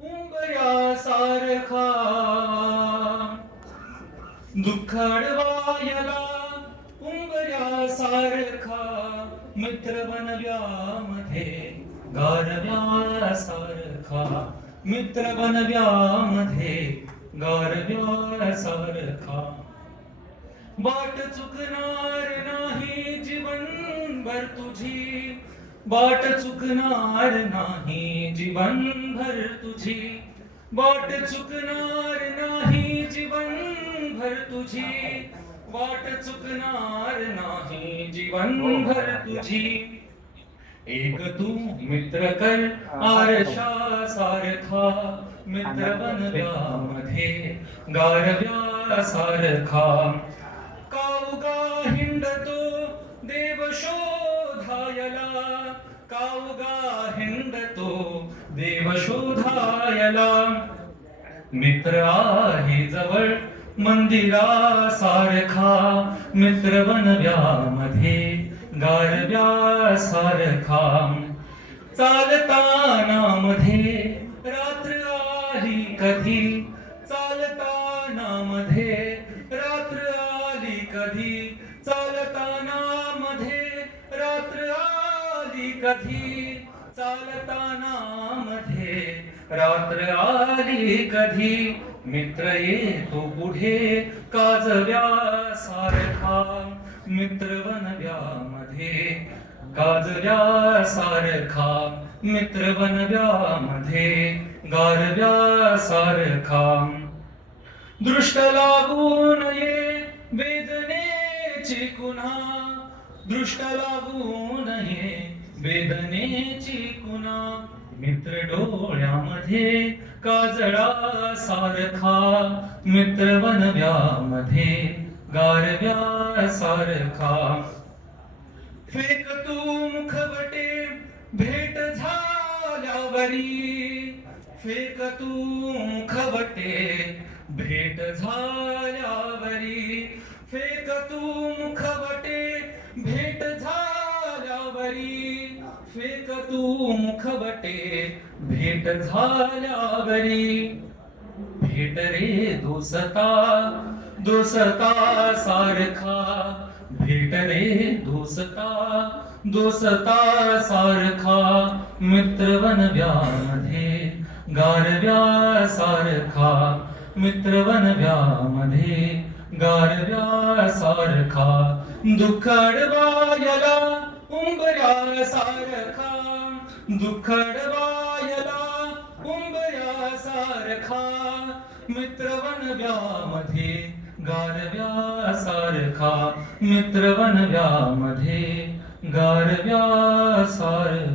उंबऱ्या सारखा दुःख अडवायला उंबऱ्या सारखा मित्र बनव्यामध्ये गारव्या सारखा मित्र बनव्यामध्ये गारव्या सारखा वाट चुकणार नाही जीवनभर तुझी वाट चुकणार नाही जीवनभर तुझी वाट चुकणार नाही जीवनभर तुझी वाट चुकणार नाही जीवनभर तुझी एक तू मित्र कर आरशा सारखा मित्र बनव्यामध्ये गारव्या सारखा कावगा हिंडतो देव शोधायला कावगा हिंडतो देव शोधायला मित्र आहे जवळ मंदिरा सारखा मित्र बनव्यामध्ये गारव्या सारखा चालताना मध्ये रात्र आली कधी चालताना मध्ये रात्र आली कधी चालताना मध्ये रात्र आली कधी चालताना मध्ये रात्र आली कधी मित्र येतो पुढे काजव्या सारखा मित्र बनव्यामध्ये गाजव्या सारखा मित्र बनव्यामध्ये गारव्या सारखा दृष्ट लागू नये वेदनेची कुन्हा दृष्ट लागू नये वेदनेची कुन्हा मित्र डोळ्यामध्ये काजळा सारखा मित्र बनव्यामध्ये गारव्या सारखा फेक तू मुखवटे भेट झाल्यावरी फेक तू मुखवटे भेट झाल्यावरी फेक तू मुखवटे भेट झाल्यावरी फेक तू मुखवटे भेट झाल्यावरी भेट रे दोसता दोसता सारखा भेट रे दोसता दोसता सारखा मित्र बनव्यामध्ये गारव्या सारखा मित्र बनव्यामध्ये गारव्या सारखा दुःख अडवायला उंबऱ्या सारखा दुःख अडवायला उंबऱ्या सारखा मित्र बनव्यामध्ये गारव्या सारखा मित्र बनव्यामध्ये गारव्या सारखा